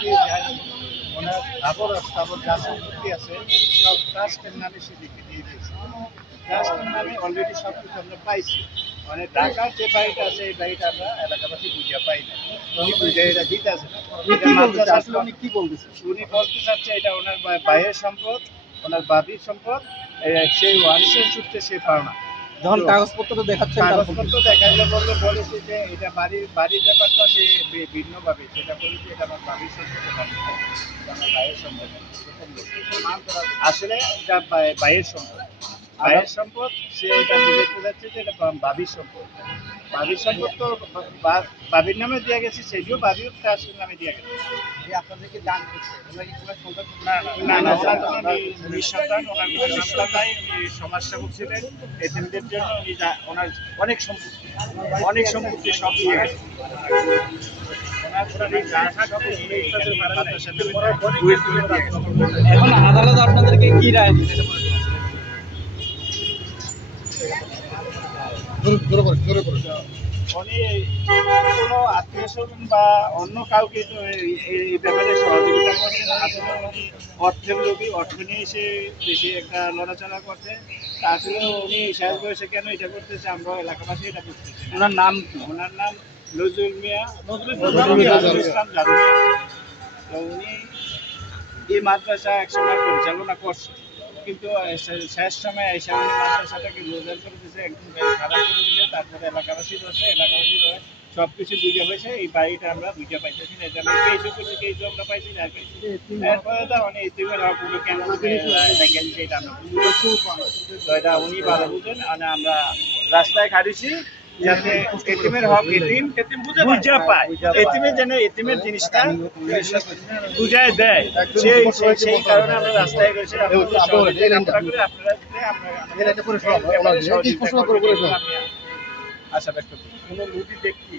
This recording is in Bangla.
থেকে ওনার আবর স্থাবর যা সম্পত্তি আছে সব ট্রাস্টের নামে সে লিখে দিয়ে দিয়েছে। ট্রাস্টের নামে অলরেডি সব কিছু আমরা পাইছি। মানে ঢাকার যে বাড়িটা আছে এই বাড়িটা আমরা এলাকাবাসী বুঝিয়া পাই না, উনি বুঝে এটা দিতে আসে না। উনি কি বলতেছে? উনি বলতে চাচ্ছে এটা ওনার ভাইয়ের সম্পদ, ওনার বাবির সম্পদ, সেই ওয়ারিশের সূত্রে সে পাওনা। যখন কাগজপত্র দেখাচ্ছেন কাগজপত্র দেখাইলে বলেছে যে এটা বাড়ির ব্যাপারটা সে ভিন্নভাবে সেটা বলেছে এটা আমার বাবির সম্পদ, আমার ভাইয়ের সম্পদ। আসলে এটা ভাইয়ের সম্পদ, ভাইয়ের সম্পদ। সে এটা বুঝাইতে যাচ্ছে যে এটা বাবির সম্পদ। বাবির সম্পদ তো বাবির নামে দেওয়া গেছে, সেটিও বাবিও তার নামে দেওয়া গেছে। আপনাদেরকে দান করছে না না, ওনার কোনো নিঃসন্তান, ওনার কোনো সন্তান নাই। উনি সমাজসেবক ছিলেন, এতিমদের জন্য উনি ওনার অনেক সম্পত্তি সব দিয়ে গেছে। এখন আদালত আপনাদেরকে কি রায় দিচ্ছে? উনি কোনো আত্মীয় স্বজন বা অন্য কাউকে তো এই ব্যাপারে সহযোগিতা করছেন। আসলে উনি অর্থের লোভী, অর্থ নিয়ে এসে বেশি একটা লড়াচড়া করছে। তা আসলে উনি শেষ বয়সে কেন এটা করতেছে আমরা এলাকাবাসী এটা বুঝতেছি। ওনার নাম কি? ওনার নাম নজরুল মিয়া, নজরুল ইসলাম জাদু। তো উনি এই মাদ্রাসা একসময় পরিচালনা করছে, কিন্তু শেষ সময় এসে উনি মাদ্রাসাটাকে রোজগার করে দিয়েছে, একদম খারাপ করে দিয়েছে। তারপরে এলাকাবাসী ধরছে, এলাকাবাসী ধরে সব কিছু বুঝে হয়েছে। এই বাড়িটা আমরা বুঝে পাইতেছি না, এটা আমরা কেসও করছি, কেসও আমরা পাইছি না। এরপরে তো উনি ইতিমের হক উনি কেন দেখেন সেটা আমরা বুঝতে তো এটা উনি ভালো বুঝেন। মানে আমরা রাস্তায় খাড়িছি যাতে এতিমের হক এতিম বুঝা পায়, এতিমের যেন এতিমের জিনিসটা বুঝায় দেয়, সেই কারণে আমরা রাস্তায় গেছি। আপনারা আশা ব্যক্ত করি কোনো নদী ব্যক্তি